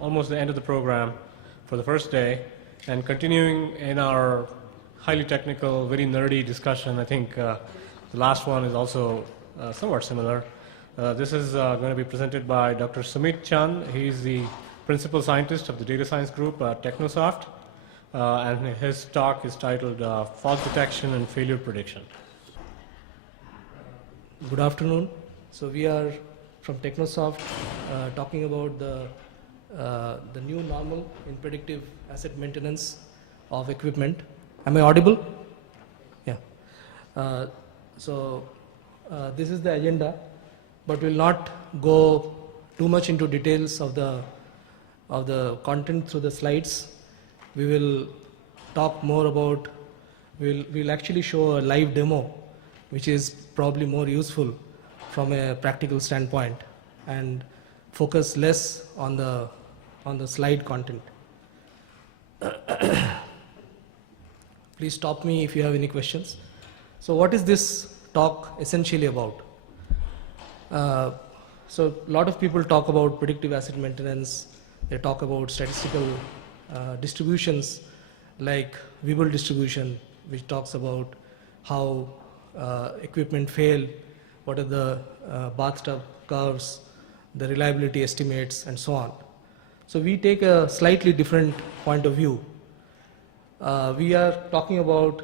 almost the end of the program for the first day, and continuing in our highly technical, very nerdy discussion. I think the last one is also somewhat similar. This is going to be presented by Dr. Sumit Chand. He's the principal scientist of the data science group at Technosoft, and his talk is titled Fault Detection and Failure Prediction. Good afternoon. So we are from Technosoft talking about the new normal in predictive asset maintenance of equipment. Am I audible? Yeah. This is the agenda, but we'll not go too much into details of the content through the slides. We will talk more about. We'll actually show a live demo, which is probably more useful from a practical standpoint, and focus less on the slide content. Please stop me if you have any questions. So what is this talk essentially about? So a lot of people talk about predictive asset maintenance. They talk about statistical distributions like Weibull distribution, which talks about how equipment fail, what are the bathtub curves, the reliability estimates, and so on. So we take a slightly different point of view. We are talking about,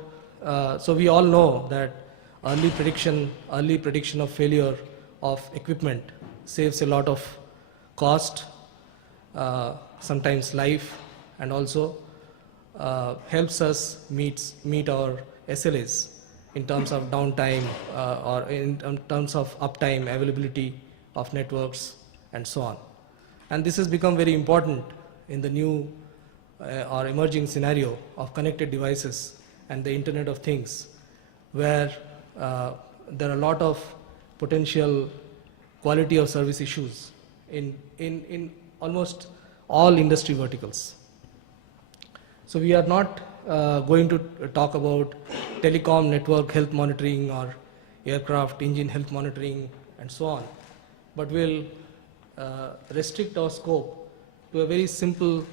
so we all know that early prediction of failure of equipment saves a lot of cost, sometimes life, and also helps us meet our SLAs in terms of downtime or in terms of uptime, availability of networks, and so on. And this has become very important in the new or emerging scenario of connected devices and the Internet of Things, where there are a lot of potential quality of service issues in almost all industry verticals. So we are not going to talk about telecom network health monitoring or aircraft engine health monitoring and so on, but we'll restrict our scope to a very simple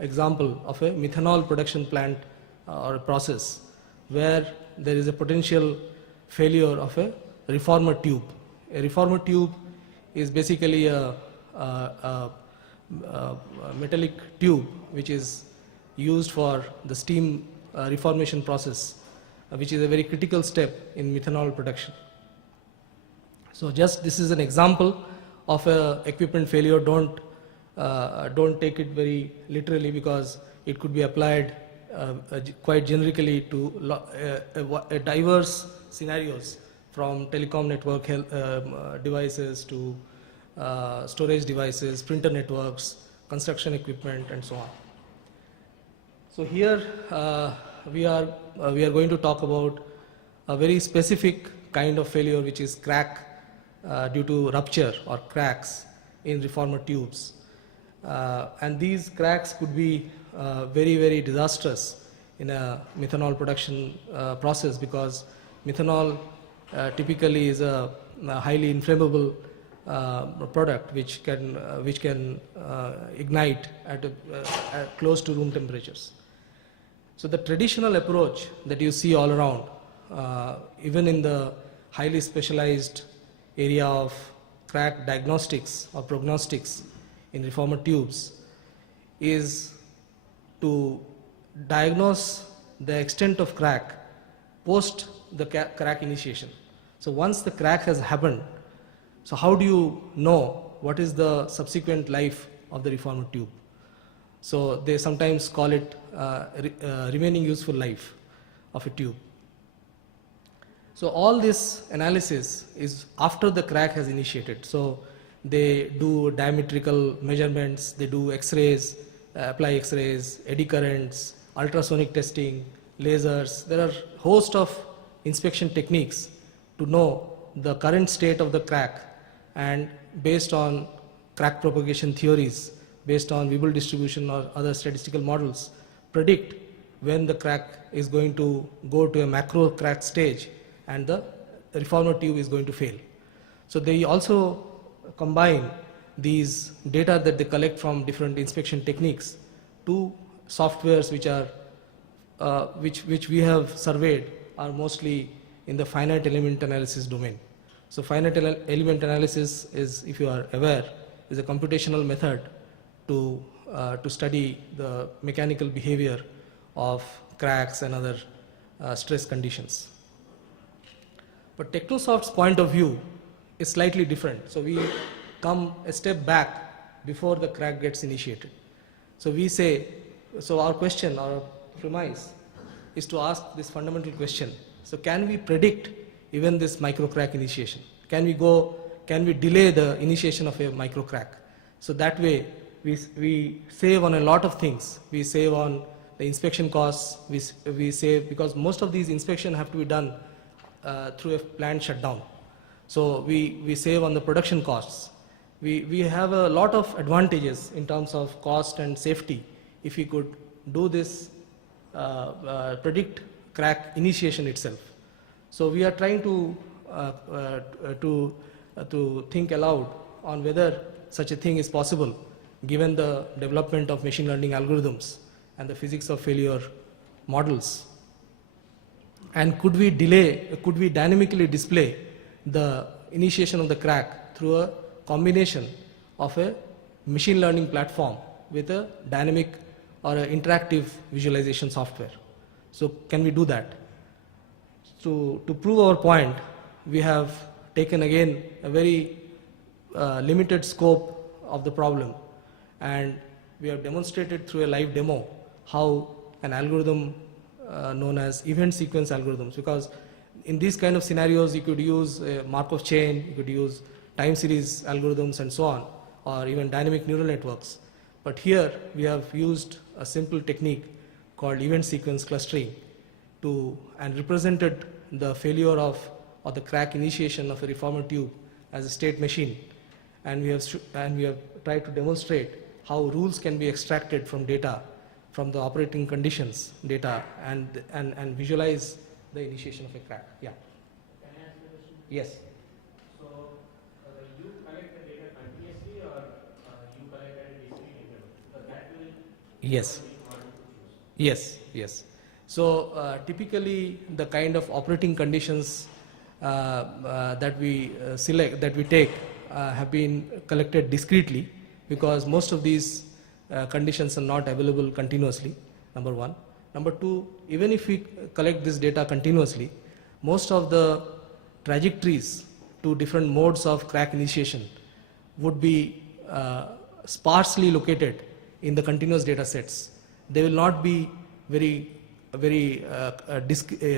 example of a methanol production plant or a process where there is a potential failure of a reformer tube. A reformer tube is basically a metallic tube which is used for the steam reformation process, which is a very critical step in methanol production. So just this is an example of a equipment failure. Don't take it very literally, because it could be applied quite generically to a diverse scenarios, from telecom network devices to storage devices, printer networks, construction equipment, and so on. So here we are going to talk about a very specific kind of failure, which is crack due to rupture or cracks in reformer tubes. And these cracks could be very, very disastrous in a methanol production process, because methanol typically is a highly inflammable product which can ignite at close to room temperatures. So the traditional approach that you see all around, even in the highly specialized area of crack diagnostics or prognostics in reformer tubes, is to diagnose the extent of crack post the crack initiation. So once the crack has happened, so how do you know what is the subsequent life of the reformer tube? So they sometimes call it remaining useful life of a tube. So all this analysis is after the crack has initiated. So they do diametrical measurements, they do X-rays, apply X-rays, eddy currents, ultrasonic testing, lasers. There are a host of inspection techniques to know the current state of the crack, and based on crack propagation theories, based on Weibull distribution or other statistical models, predict when the crack is going to go to a macro crack stage and the reformer tube is going to fail. So they also combine these data that they collect from different inspection techniques to softwares which are which we have surveyed are mostly in the finite element analysis domain. So finite element analysis is, if you are aware, is a computational method to study the mechanical behavior of cracks and other stress conditions. But Technosoft's point of view is slightly different. So we come a step back before the crack gets initiated. So we say, so our question, our premise is to ask this fundamental question. So can we predict even this micro crack initiation? Can we delay the initiation of a micro crack? So that way we save on a lot of things. We save on the inspection costs, we save, because most of these inspections have to be done through a planned shutdown. So we save on the production costs. We have a lot of advantages in terms of cost and safety if we could do this, predict crack initiation itself. So we are trying to think aloud on whether such a thing is possible given the development of machine learning algorithms and the physics of failure models. And could we dynamically display the initiation of the crack through a combination of a machine learning platform with a dynamic or an interactive visualization software? So can we do that? To prove our point, we have taken again a very limited scope of the problem, and we have demonstrated through a live demo how an algorithm known as event sequence algorithms, because in these kind of scenarios you could use a Markov chain, you could use time series algorithms and so on, or even dynamic neural networks. But here we have used a simple technique called event sequence clustering and represented the failure or the crack initiation of a reformer tube as a state machine. And we have tried to demonstrate how rules can be extracted from data, from the operating conditions data, and visualize the initiation of a crack. Yeah. Can I ask you a question? Yes. So, you collect the data continuously or you collect at a discrete interval? So that will Yes. be harder to choose. Yes. Yes. So typically the kind of operating conditions that we take have been collected discretely, because most of these conditions are not available continuously, number one. Number two, even if we collect this data continuously, most of the trajectories to different modes of crack initiation would be sparsely located in the continuous data sets. They will not be very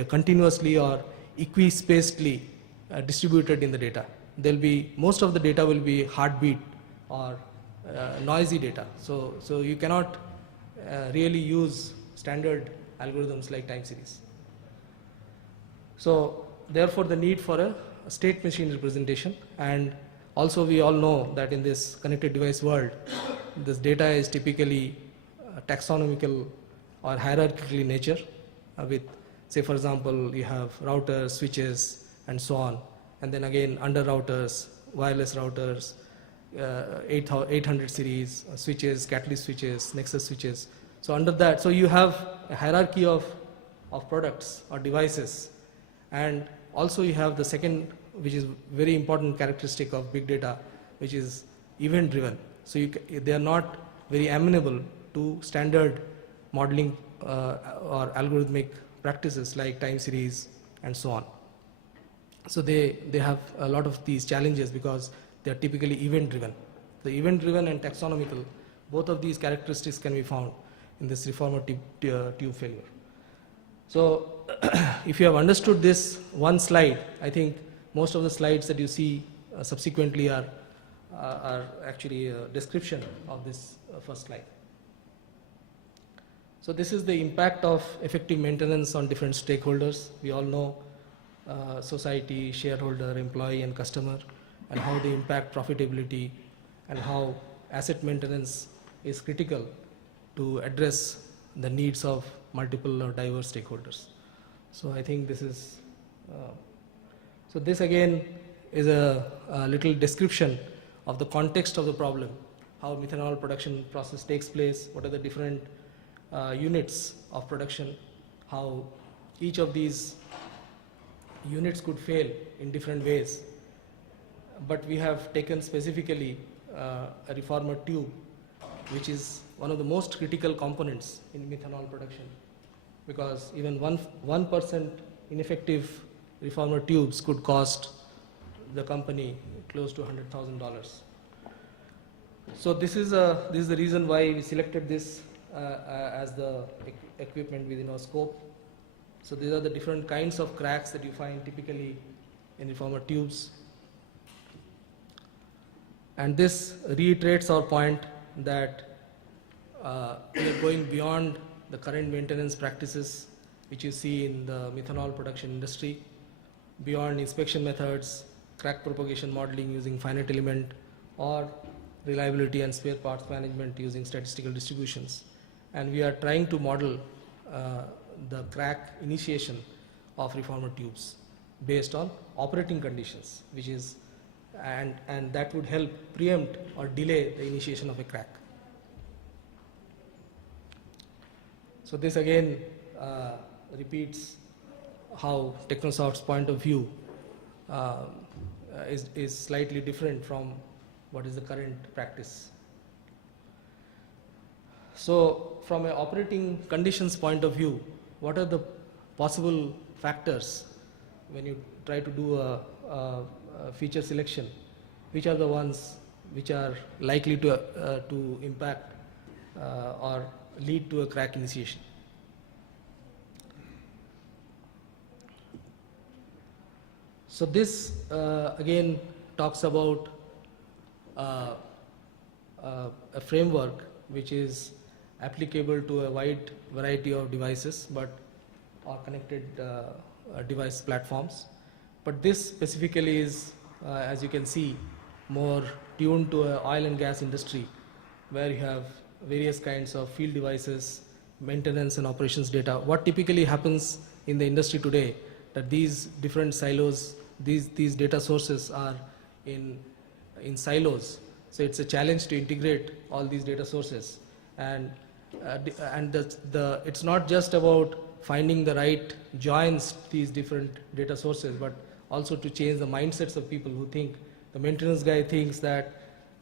continuously or equispacedly distributed in the data. Most of the data will be heartbeat or noisy data. So you cannot really use standard algorithms like time series. So therefore the need for a state machine representation, and also we all know that in this connected device world, this data is typically taxonomical or hierarchical in nature, with, say for example, you have routers, switches and so on, and then again under routers, wireless routers, 800 series switches, catalyst switches, nexus switches. So under that, so you have a hierarchy of products or devices, and also you have the second, which is very important characteristic of big data, which is event driven. So they are not very amenable to standard modeling or algorithmic practices like time series and so on. So they have a lot of these challenges because they are typically event driven. The event driven and taxonomical, both of these characteristics can be found in this reformer tube failure. So if you have understood this one slide, I think most of the slides that you see subsequently are actually a description of this first slide. So this is the impact of effective maintenance on different stakeholders. We all know society, shareholder, employee and customer, and how they impact profitability, and how asset maintenance is critical to address the needs of multiple or diverse stakeholders. So I think this is, so this again is a little description of the context of the problem, how methanol production process takes place, what are the different units of production, how each of these units could fail in different ways. But we have taken specifically a reformer tube, which is one of the most critical components in methanol production, because even 1% ineffective reformer tubes could cost the company close to $100,000. So this is the reason why we selected this as the equipment within our scope. So these are the different kinds of cracks that you find typically in reformer tubes. And this reiterates our point that we are going beyond the current maintenance practices which you see in the methanol production industry, beyond inspection methods, crack propagation modeling using finite element, or reliability and spare parts management using statistical distributions. And we are trying to model the crack initiation of reformer tubes based on operating conditions, which is and that would help preempt or delay the initiation of a crack. So this again repeats how Technosoft's point of view is slightly different from what is the current practice. So from an operating conditions point of view, what are the possible factors when you try to do a feature selection? Which are the ones which are likely to impact or lead to a crack initiation? So this again talks about a framework which is applicable to a wide variety of devices, but are connected device platforms. But this specifically is, as you can see, more tuned to an oil and gas industry, where you have various kinds of field devices, maintenance and operations data. What typically happens in the industry today, that these different silos, these data sources are in silos. So it's a challenge to integrate all these data sources. And it's not just about finding the right joins to these different data sources, but also to change the mindsets of people who think, the maintenance guy thinks that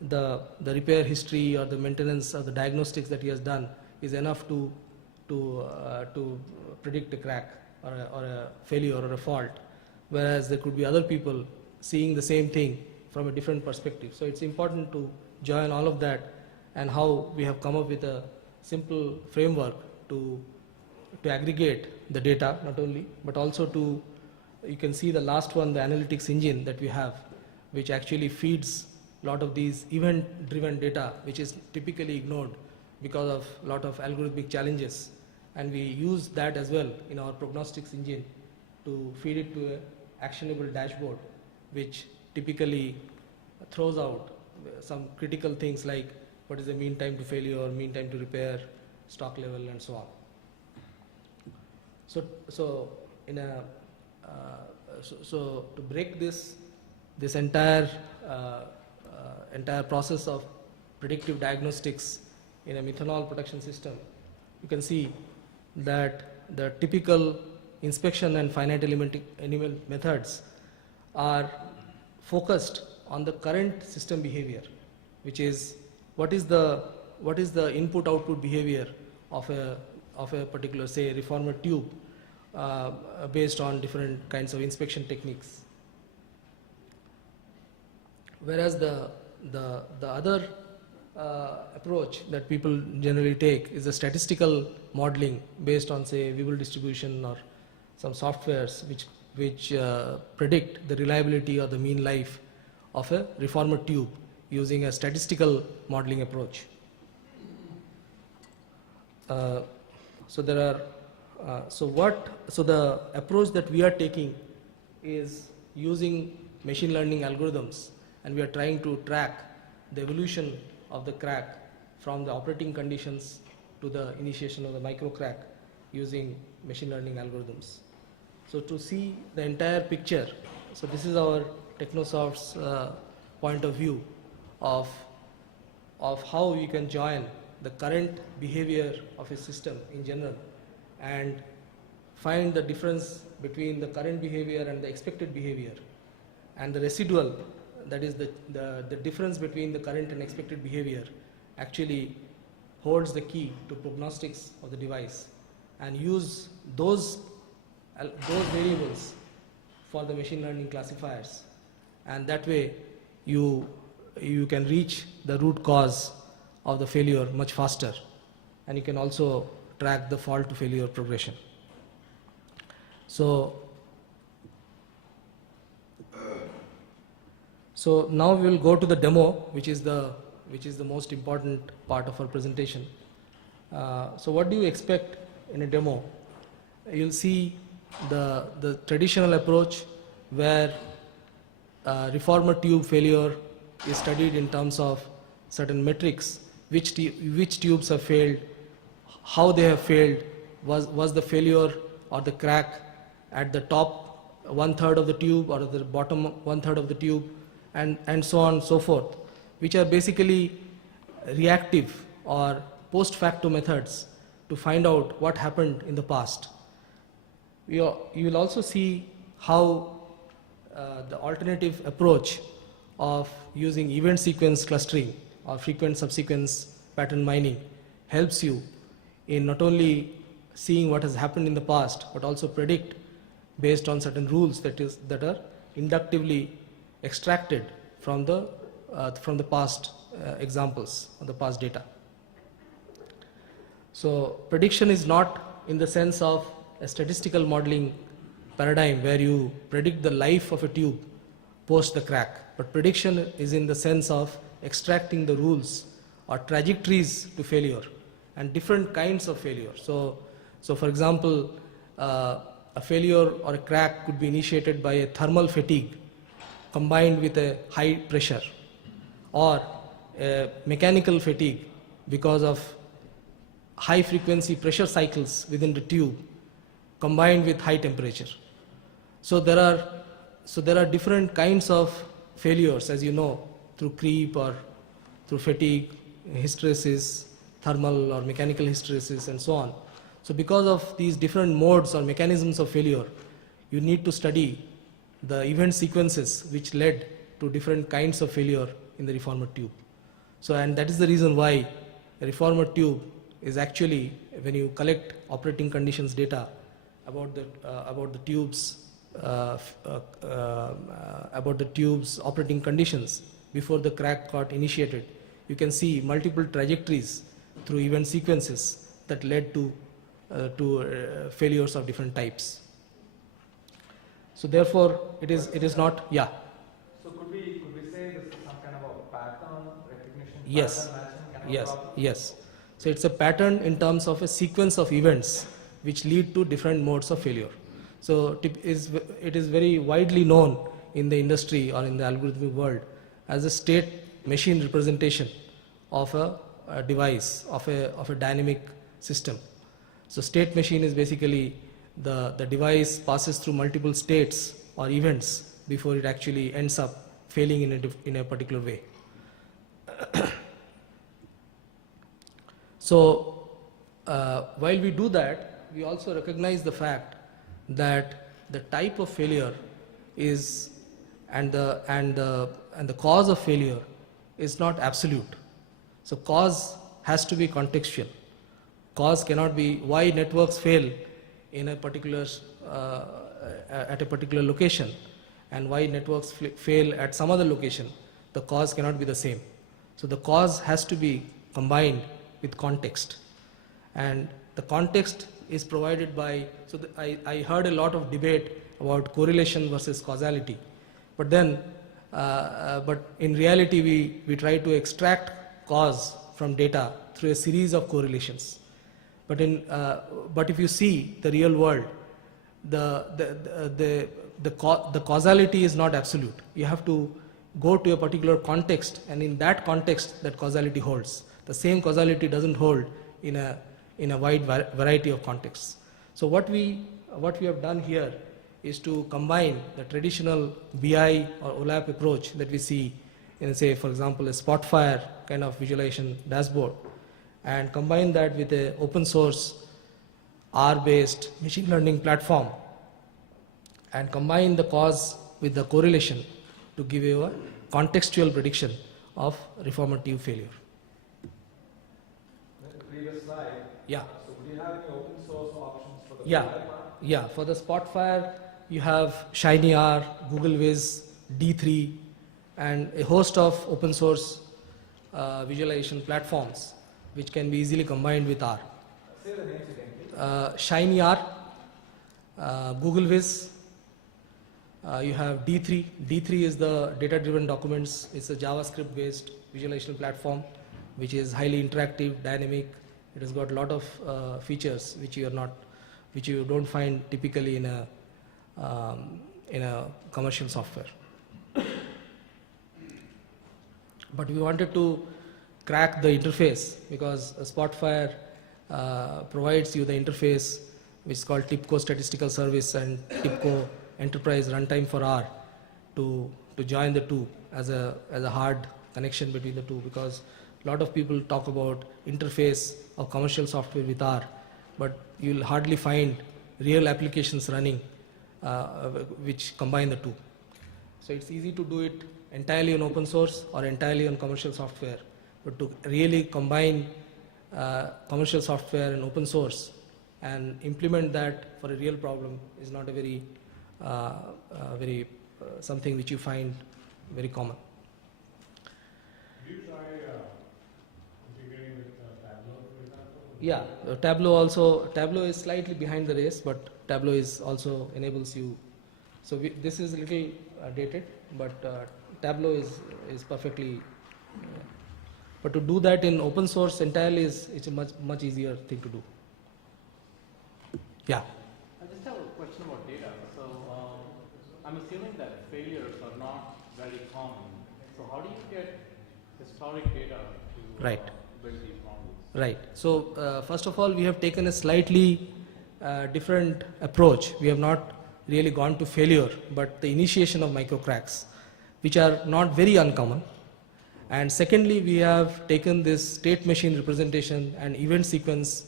the repair history or the maintenance or the diagnostics that he has done is enough to predict a crack or a failure or a fault, whereas there could be other people seeing the same thing from a different perspective. So it's important to join all of that, and how we have come up with a simple framework to aggregate the data, not only, but also to, you can see the last one, the analytics engine that we have, which actually feeds a lot of these event-driven data, which is typically ignored because of a lot of algorithmic challenges. And we use that as well in our prognostics engine to feed it to an actionable dashboard, which typically throws out some critical things like what is the mean time to failure, mean time to repair, stock level, and so on. So to break this entire process of predictive diagnostics in a methanol production system, you can see that the typical inspection and finite element methods are focused on the current system behavior, which is what is the input output behavior of a particular, say, reformer tube based on different kinds of inspection techniques. Whereas the other approach that people generally take is a statistical modeling based on, say, Weibull distribution or some softwares which predict the reliability or the mean life of a reformer tube using a statistical modeling approach. So the approach that we are taking is using machine learning algorithms, and we are trying to track the evolution of the crack from the operating conditions to the initiation of the micro crack using machine learning algorithms. So to see the entire picture, so this is our Technosoft's point of view of, of how you can join the current behavior of a system in general and find the difference between the current behavior and the expected behavior, and the residual, that is the difference between the current and expected behavior, actually holds the key to prognostics of the device, and use those variables for the machine learning classifiers, and that way you can reach the root cause of the failure much faster, and you can also track the fault to failure progression. So now we will go to the demo, which is the most important part of our presentation. So what do you expect in a demo? You'll see the traditional approach where reformer tube failure is studied in terms of certain metrics, which tubes have failed, how they have failed, was the failure or the crack at the top 1/3 of the tube or the bottom 1/3 of the tube, and so on and so forth, which are basically reactive or post facto methods to find out what happened in the past. You will also see how the alternative approach of using event sequence clustering or frequent subsequence pattern mining helps you in not only seeing what has happened in the past, but also predict based on certain rules that are inductively extracted from the past examples or the past data. So prediction is not in the sense of a statistical modeling paradigm where you predict the life of a tube post the crack, but prediction is in the sense of extracting the rules or trajectories to failure and different kinds of failure. So for example, a failure or a crack could be initiated by a thermal fatigue combined with a high pressure, or a mechanical fatigue because of high frequency pressure cycles within the tube combined with high temperature. So there are different kinds of failures, as you know, through creep or through fatigue, hysteresis, thermal or mechanical hysteresis, and so on. So because of these different modes or mechanisms of failure, you need to study the event sequences which led to different kinds of failure in the reformer tube. So, and that is the reason why a reformer tube is actually, when you collect operating conditions data about the tube's operating conditions before the crack got initiated, you can see multiple trajectories through event sequences that led to failures of different types. So therefore, it is not, yeah. So could we say this is some kind of a pattern recognition? Yes. Pattern matching kind of Yes. problem? Yes. So it's a pattern in terms of a sequence of events which lead to different modes of failure. So it is very widely known in the industry or in the algorithmic world as a state machine representation of a device, of a dynamic system. So state machine is basically the device passes through multiple states or events before it actually ends up failing in a particular way. So while we do that, we also recognize the fact that the type of failure is and the cause of failure is not absolute. So cause has to be contextual. Cause cannot be why networks fail in a particular at a particular location and why networks fail at some other location. The cause cannot be the same. So the cause has to be combined with context, and the context is provided by. So I heard a lot of debate about correlation versus causality, but then but in reality we try to extract cause from data through a series of correlations. But if you see the real world, the causality is not absolute. You have to go to a particular context, and in that context that causality holds. The same causality doesn't hold in a wide variety of contexts. So what we have done here is to combine the traditional BI or OLAP approach that we see in say, for example, a spot fire kind of visualization dashboard, and combine that with a open source R-based machine learning platform, and combine the cause with the correlation to give you a contextual prediction of reformer tube failure. The previous slide. Yeah. So do you have any open source options for the Yeah. fire? Yeah, for the spot fire, you have ShinyR, Google Viz, D3, and a host of open source visualization platforms which can be easily combined with R. Say the names again, please. ShinyR, Google Viz, you have D3. D3 is the data-driven documents. It's a JavaScript-based visualization platform which is highly interactive, dynamic. It has got a lot of features which you don't find typically in a commercial software. But we wanted to crack the interface because Spotfire provides you the interface which is called TIBCO Statistical Service and TIBCO Enterprise Runtime for R to join the two as a hard connection between the two, because a lot of people talk about interface of commercial software with R, but you'll hardly find real applications running which combine the two. So it's easy to do it entirely on open source or entirely on commercial software, but to really combine commercial software and open source and implement that for a real problem is not a very something which you find very common. Do you try integrating with Tableau, for example? Yeah, Tableau is slightly behind the race, but Tableau is also enables you. So this is a little dated, but Tableau is perfectly. But to do that in open source entirely it's a much easier thing to do. Yeah. I just have a question about data. So I'm assuming that failures are not very common. So how do you get historic data to Right. build these models? Right. So first of all, we have taken a slightly different approach. We have not really gone to failure, but the initiation of microcracks, which are not very uncommon. And secondly, we have taken this state machine representation and event sequence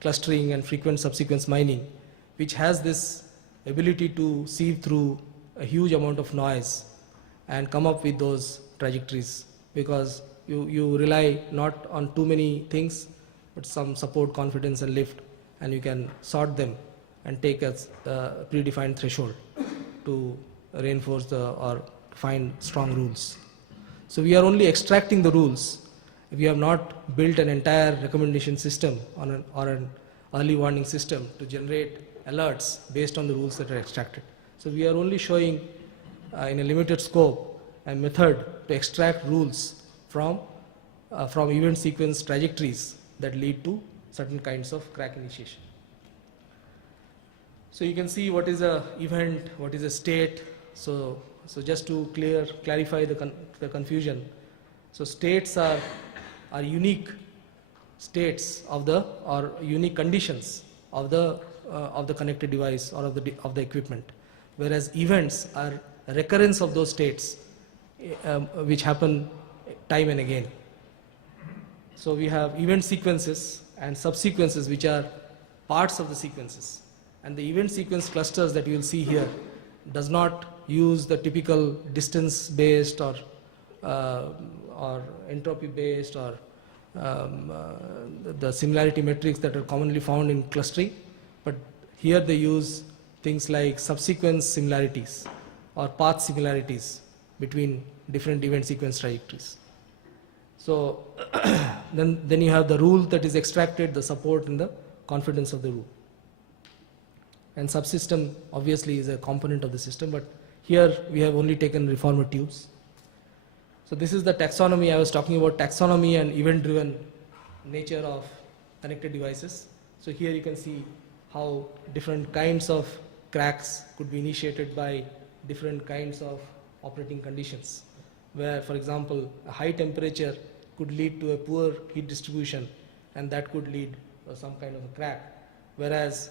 clustering and frequent subsequence mining, which has this ability to sieve through a huge amount of noise and come up with those trajectories, because you rely not on too many things, but some support, confidence and lift, and you can sort them and take a predefined threshold to reinforce or find strong rules. So we are only extracting the rules. We have not built an entire recommendation system or an early warning system to generate alerts based on the rules that are extracted. So we are only showing in a limited scope a method to extract rules from event sequence trajectories that lead to certain kinds of crack initiation. So you can see what is a event, what is a state. So just to clarify the confusion. So states are unique states or unique conditions of the connected device or of the equipment, whereas events are a recurrence of those states which happen time and again. So we have event sequences and subsequences which are parts of the sequences, and the event sequence clusters that you will see here does not use the typical distance based or entropy based or the similarity metrics that are commonly found in clustering, but here they use things like subsequence similarities or path similarities between different event sequence trajectories. So then you have the rule that is extracted, the support and the confidence of the rule. And subsystem obviously is a component of the system, but here we have only taken reformer tubes. So this is the taxonomy. I was talking about taxonomy and event-driven nature of connected devices. So here you can see how different kinds of cracks could be initiated by different kinds of operating conditions, where, for example, a high temperature could lead to a poor heat distribution, and that could lead to some kind of a crack, whereas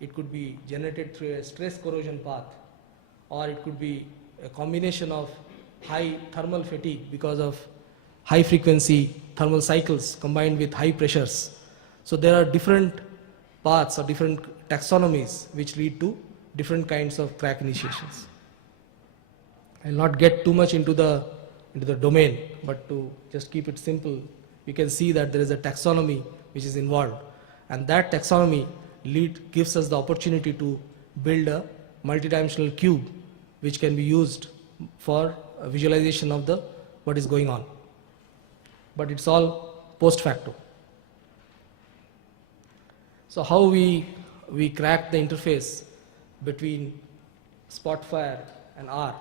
it could be generated through a stress corrosion path, or it could be a combination of high thermal fatigue because of high frequency thermal cycles combined with high pressures. So there are different paths or different taxonomies which lead to different kinds of crack initiations. I'll not get too much into the domain, but to just keep it simple, we can see that there is a taxonomy which is involved, and that taxonomy gives us the opportunity to build a multidimensional cube which can be used for a visualization of what is going on. But it's all post facto. So how we crack the interface between Spotfire and R?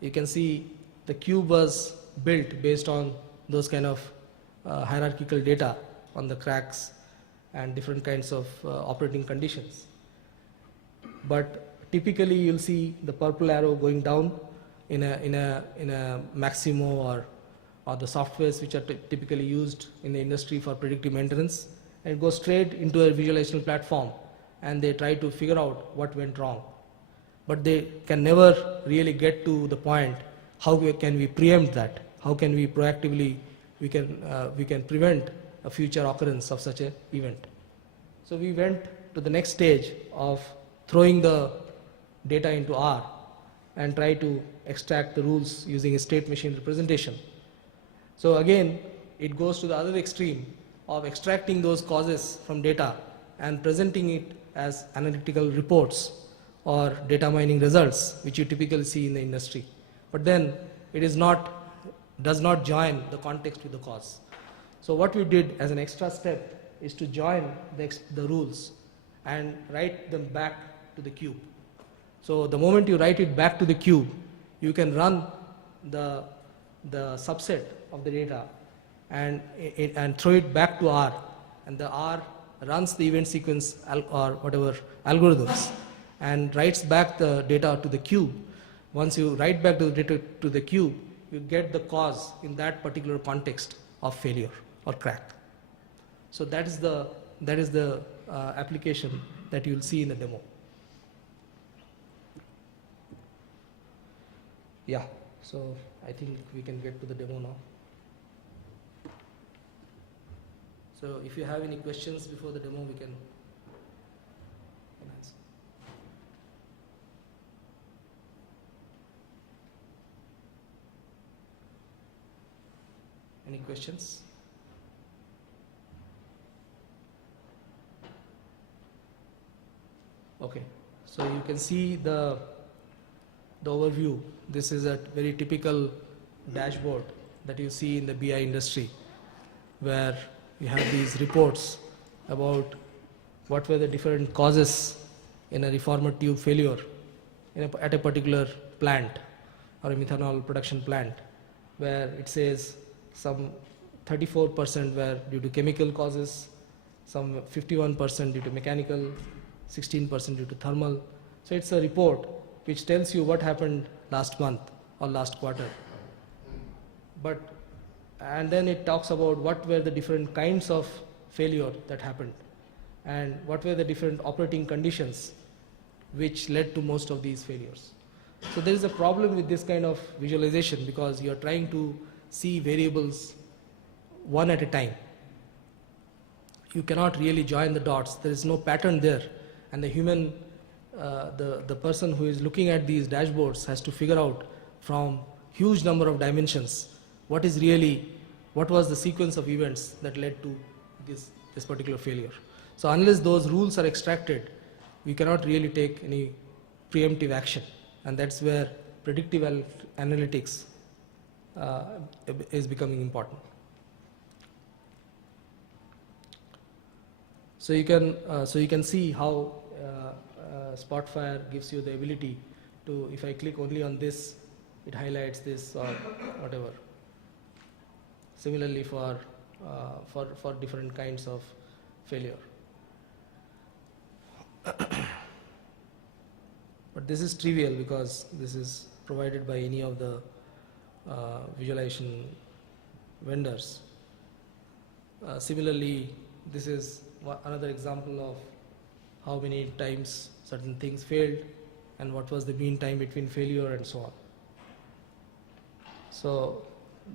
You can see the cube was built based on those kind of hierarchical data on the cracks and different kinds of operating conditions. But typically you'll see the purple arrow going down in a Maximo or the softwares which are typically used in the industry for predictive maintenance, and it goes straight into a visualization platform, and they try to figure out what went wrong. But they can never really get to the point, how can we preempt that? How can we proactively, we can prevent a future occurrence of such an event. So we went to the next stage of throwing the data into R and try to extract the rules using a state machine representation. So again, it goes to the other extreme of extracting those causes from data and presenting it as analytical reports or data mining results, which you typically see in the industry. But then it does not join the context with the cause. So what we did as an extra step is to join the rules and write them back to the cube. So the moment you write it back to the cube, you can run the subset of the data and throw it back to R, and the R runs the event sequence or whatever algorithms and writes back the data to the cube. Once you write back the data to the cube, you get the cause in that particular context of failure or crack. So that is the application that you will see in the demo. Yeah, so I think we can get to the demo now. So if you have any questions before the demo, we can answer. Any questions? Okay, so you can see the overview. This is a very typical dashboard that you see in the BI industry, where you have these reports about what were the different causes in a reformer tube failure at a particular plant or a methanol production plant, where it says some 34% were due to chemical causes, some 51% due to mechanical, 16% due to thermal. So it's a report which tells you what happened last month or last quarter. And then it talks about what were the different kinds of failure that happened and what were the different operating conditions which led to most of these failures. So there is a problem with this kind of visualization because you are trying to see variables one at a time. You cannot really join the dots. There is no pattern there, and the human, the person who is looking at these dashboards has to figure out from huge number of dimensions what was the sequence of events that led to this particular failure. So unless those rules are extracted, we cannot really take any preemptive action, and that's where predictive analytics is becoming important. So you can see how Spotfire gives you the ability to, if I click only on this, it highlights this or whatever. Similarly for different kinds of failure. But this is trivial because this is provided by any of the visualization vendors. Similarly, this is another example of how many times certain things failed and what was the mean time between failure and so on. So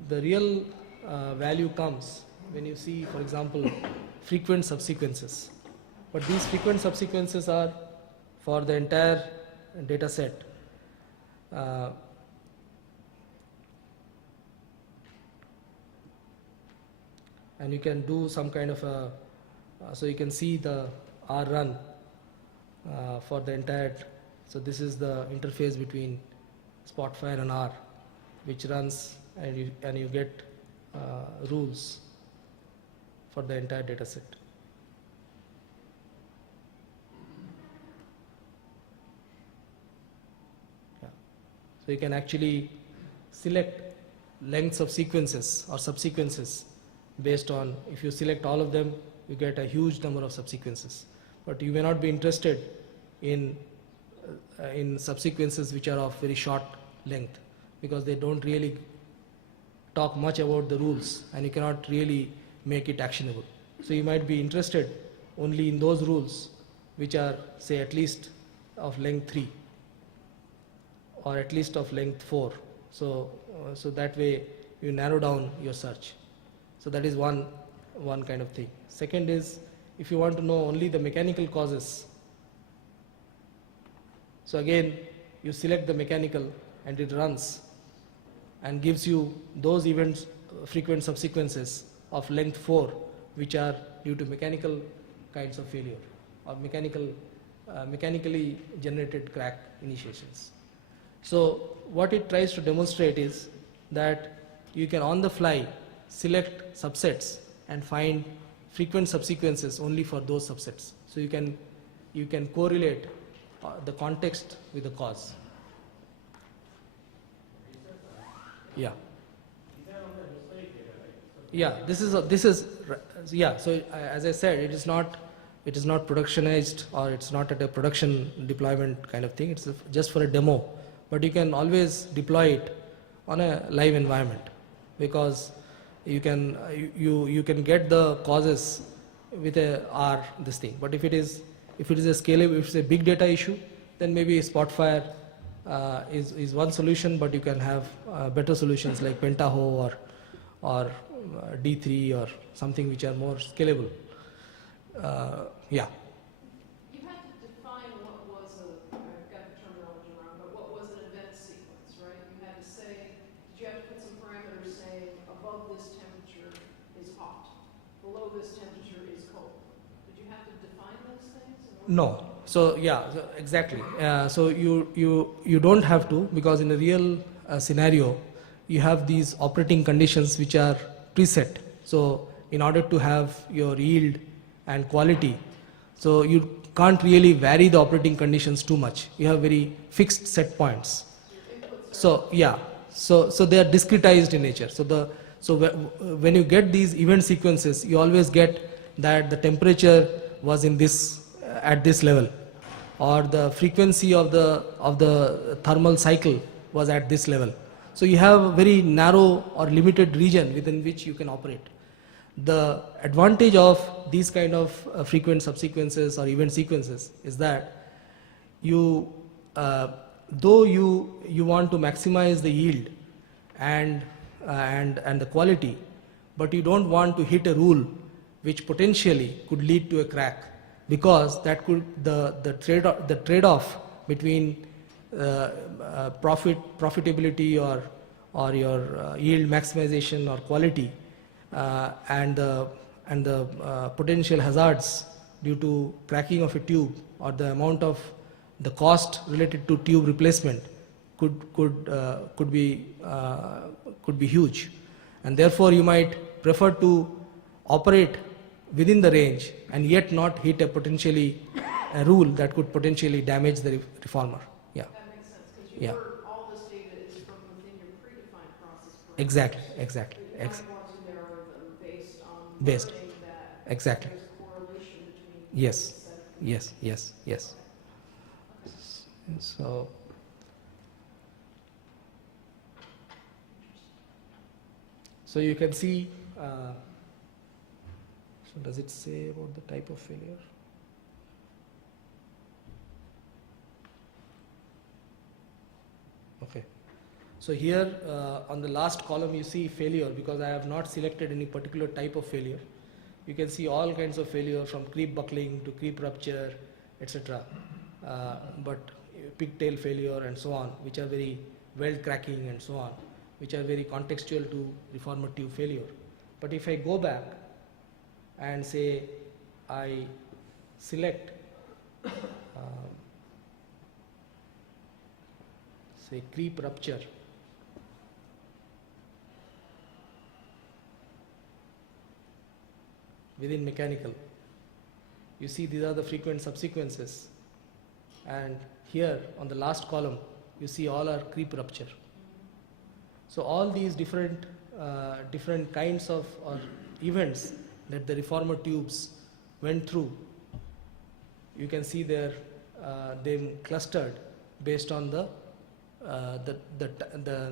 the real value comes when you see, for example, frequent subsequences. But these frequent subsequences are for the entire data set. And you can do some kind of a, so you can see the R run for the entire, so this is the interface between Spotfire and R, which runs and you get rules for the entire data set. Yeah. So you can actually select lengths of sequences or subsequences based on, if you select all of them, you get a huge number of subsequences. But you may not be interested in subsequences which are of very short length, because they don't really talk much about the rules and you cannot really make it actionable. So you might be interested only in those rules which are, say, at least of length 3 or at least of length 4. So that way you narrow down your search. So that is one kind of thing. Second is, if you want to know only the mechanical causes, so again you select the mechanical and it runs and gives you those events, frequent subsequences of length 4 which are due to mechanical kinds of failure or mechanically generated crack initiations. So what it tries to demonstrate is that you can on the fly select subsets and find frequent subsequences only for those subsets. So you can correlate the context with the cause. Yeah. Yeah, this is yeah. So as I said, it is not productionized, or it's not at a production deployment kind of thing. It's just for a demo, but you can always deploy it on a live environment, because you can get the causes with a R this thing. But if it is a scalable, if it's a big data issue, then maybe Spotfire is one solution, but you can have better solutions like Pentaho or D3 or something which are more scalable. Yeah. You had to define what was I've got the terminology wrong, but what was an event sequence, right? You had to say, did you have to put some parameters saying above this temperature is hot, below this temperature is cold? Did you have to define those things? No. So yeah, exactly. So you don't have to, because in a real scenario, you have these operating conditions which are preset. So in order to have your yield and quality, so you can't really vary the operating conditions too much. You have very fixed set points. So yeah, so they are discretized in nature. So when you get these event sequences, you always get that the temperature was in this at this level, or the frequency of the thermal cycle was at this level. So you have a very narrow or limited region within which you can operate. The advantage of these kind of frequent subsequences or event sequences is that you, though you want to maximize the yield and the quality, but you don't want to hit a rule which potentially could lead to a crack, because that could the trade-off between profitability or your yield maximization or quality and the potential hazards due to cracking of a tube, or the amount of the cost related to tube replacement could be huge, and therefore you might prefer to operate within the range and yet not hit a rule that could potentially damage the reformer. Yeah. That makes sense, because Yeah. all this data is from within your predefined process parameters. Exactly. You might want to narrow them based on Based. learning that Exactly. there's correlation between Yes. the set of Yes. So you can see, so does it say about the type of failure? Okay. So here on the last column you see failure, because I have not selected any particular type of failure. You can see all kinds of failure from creep buckling to creep rupture, etc. But pigtail failure and so on, which are very weld cracking and so on, which are very contextual to reformer tube failure. But if I go back and say I select say creep rupture, within mechanical, you see these are the frequent subsequences, and here on the last column you see all are creep rupture. So all these different kinds of events that the reformer tubes went through, you can see there them clustered based on the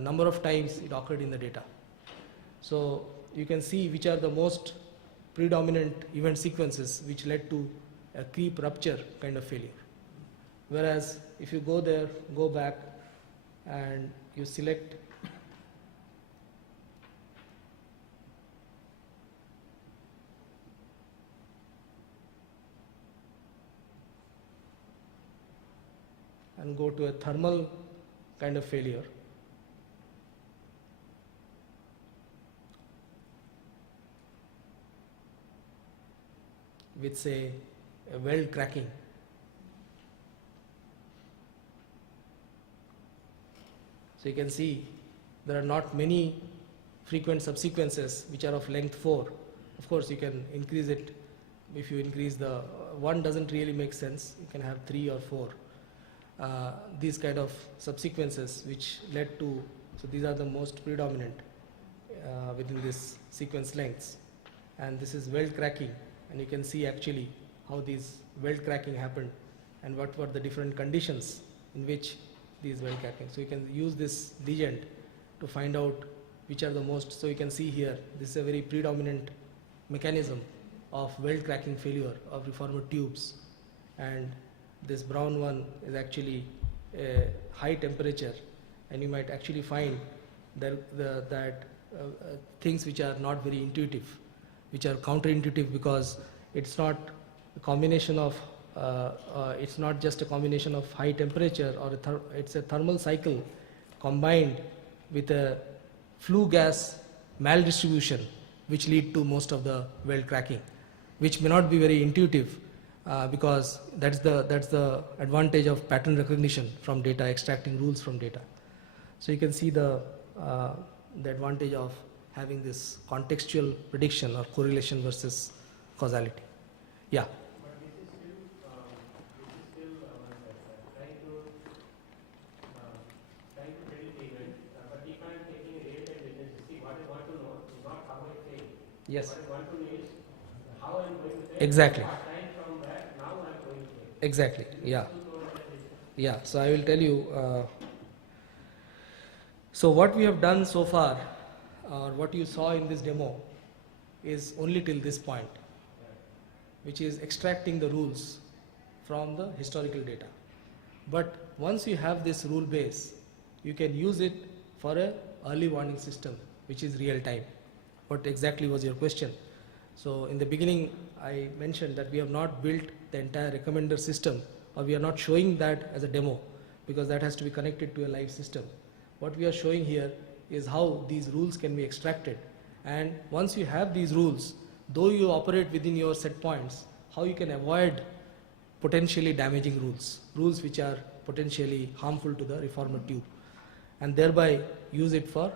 number of times it occurred in the data. So you can see which are the most predominant event sequences which led to a creep rupture kind of failure. Whereas if you go there, go back and you select and go to a thermal kind of failure, with say a weld cracking, so you can see there are not many frequent subsequences which are of length 4. Of course you can increase it. If you increase the 1 doesn't really make sense, you can have 3 or 4. These kind of subsequences which led to, so these are the most predominant within this sequence lengths, and this is weld cracking, and you can see actually how these weld cracking happened and what were the different conditions in which these weld cracking. So you can use this legend to find out which are the most. So you can see here this is a very predominant mechanism of weld cracking failure of reformer tubes, and this brown one is actually a high temperature, and you might actually find that things which are not very intuitive, which are counterintuitive, because it's not a combination of it's not just a combination of high temperature, or it's a thermal cycle combined with a flue gas maldistribution which lead to most of the weld cracking, which may not be very intuitive. Because that's the advantage of pattern recognition from data, extracting rules from data. So you can see the advantage of having this contextual prediction or correlation versus causality. Yeah. But this is still trying to predict the event, but if I am taking a real-time witness, see what I want to know is not how I fail. Yes. What I want to know is how I am going to fail. Exactly. Exactly. Yeah. Yeah. So I will tell you. So what we have done so far, or what you saw in this demo, is only till this point, which is extracting the rules from the historical data. But once you have this rule base, you can use it for a early warning system, which is real time. What exactly was your question? So in the beginning, I mentioned that we have not built the entire recommender system, or we are not showing that as a demo, because that has to be connected to a live system. What we are showing here is how these rules can be extracted, and once you have these rules, though you operate within your set points, how you can avoid potentially damaging rules which are potentially harmful to the reformer tube, and thereby use it for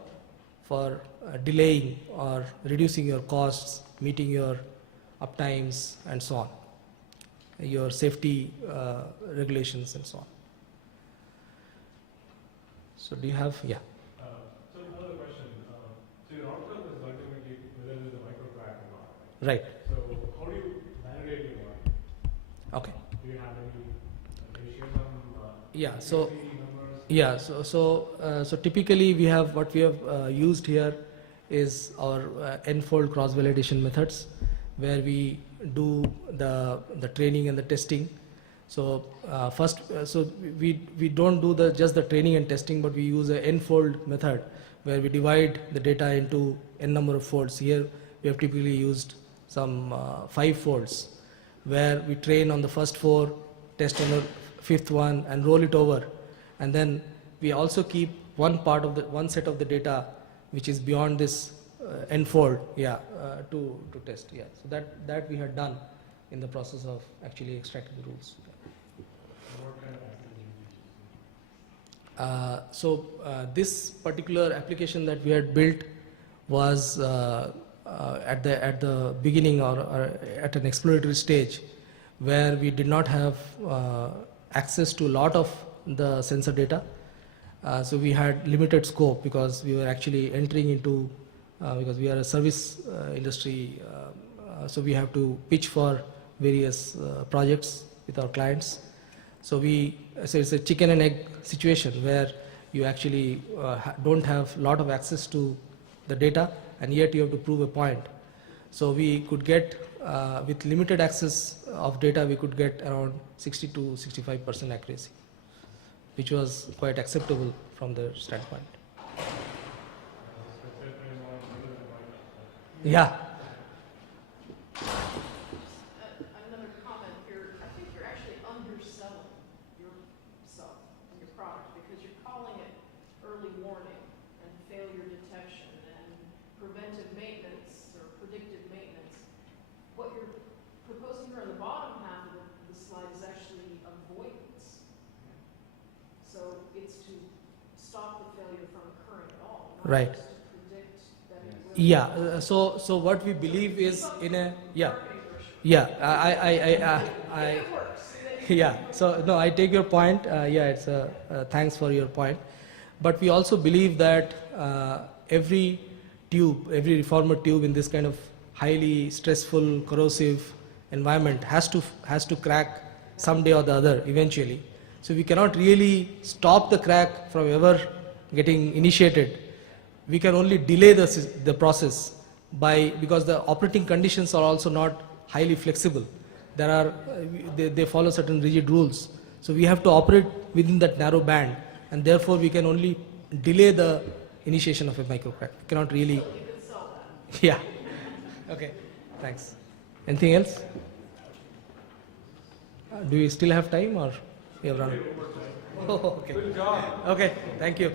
delaying or reducing your costs, meeting your uptimes and so on, your safety regulations and so on. So do you have, yeah. So another question, so your outcome is ultimately whether it is a micro crack or not. Right. So how do you validate your work? Okay. Do you have can you share some Yeah. So numbers? yeah. So typically we have what we have used here is our n-fold cross validation methods, where we do the training and the testing. So so we don't do just the training and testing, but we use a n-fold method where we divide the data into n number of folds. Here we have typically used some 5 folds, where we train on the first 4, test on the 5th one, and roll it over. And then we also keep one set of the data which is beyond this n-fold, to test. Yeah, so that we had done in the process of actually extracting the rules. This particular application that we had built was at the beginning or at an exploratory stage, where we did not have access to a lot of the sensor data. So we had limited scope because we were actually entering into, because we are a service industry, so we have to pitch for various projects with our clients. So it's a chicken and egg situation where you actually don't have a lot of access to the data, and yet you have to prove a point. So we could get, with limited access of data, we could get around 60 to 65% accuracy, which was quite acceptable from their standpoint. Yeah. Another comment here, I think you're actually underselling yourself and your product, because you're calling it early warning and failure detection and preventive maintenance or predictive maintenance. What you're proposing here on the bottom half of the slide is actually avoidance. So it's to stop the failure from occurring at all, not Right. just to predict that it will. Yeah. So what we believe is in a I yeah. So no, I take your point. It's thanks for your point. But we also believe that every reformer tube in this kind of highly stressful, corrosive environment has to crack someday or the other eventually. So we cannot really stop the crack from ever getting initiated. We can only delay the process because the operating conditions are also not highly flexible. They follow certain rigid rules. So we have to operate within that narrow band, and therefore we can only delay the initiation of a microcrack. We cannot really. Yeah. Okay. Thanks. Anything else? Do we still have time, or we have run? Oh, okay. Good job. Okay. Thank you.